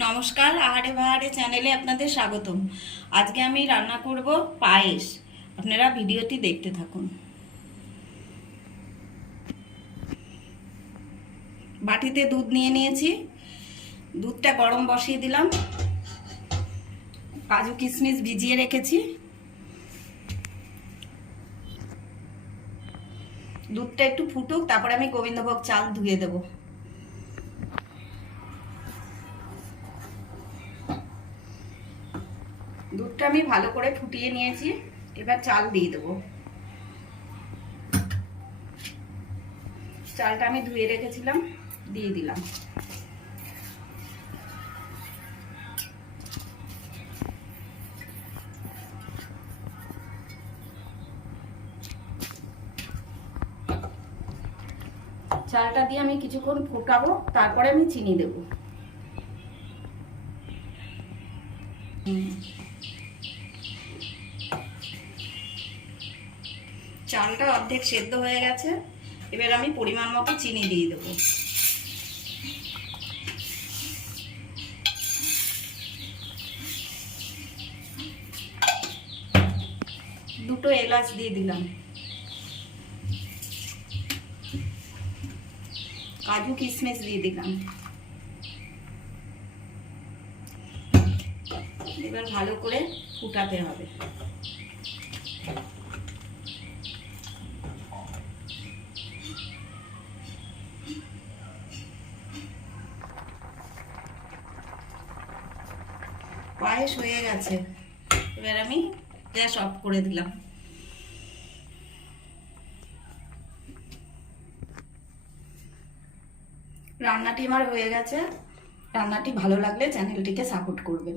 নমস্কার, আহারে বাহারে চ্যানেলে আপনাদের স্বাগতম। আজকে আমি রান্না করব পায়েস। আপনারা ভিডিওটি দেখতে থাকুন। বাটিতে দুধ নিয়ে নিয়েছি, দুধটা গরম বসিয়ে দিলাম। কাজু কিশমিশ ভিজিয়ে রেখেছি। দুধটা একটু ফুটুক, তারপরে আমি গোবিন্দভোগ চাল ধুয়ে দেবো। দুধটা আমি ভালো করে ফুটিয়ে নিয়েছি, এবার চাল দিয়ে দেবো। চালটা আমি ধুয়ে রেখেছিলাম, দিয়ে দিলাম। চালটা দিয়ে আমি কিছুক্ষণ ফুটাবো, তারপরে আমি চিনি দেবো। চালটা অর্ধেক সেদ্ধ হয়ে গেছে, এবার আমি পরিমাণ মতো চিনি দিয়ে দেবো। দুটো এলাচ দিয়ে দিলাম। কাজু কিশমিশ দিয়ে দিলাম। এবার ভালো করে ফুটাতে হবে। পায়েস হয়ে গেছে, এবার আমি গ্যাস অফ করে দিলাম। রান্নাটি আমার হয়ে গেছে। রান্নাটি ভালো লাগলে চ্যানেলটিকে সাপোর্ট করবেন।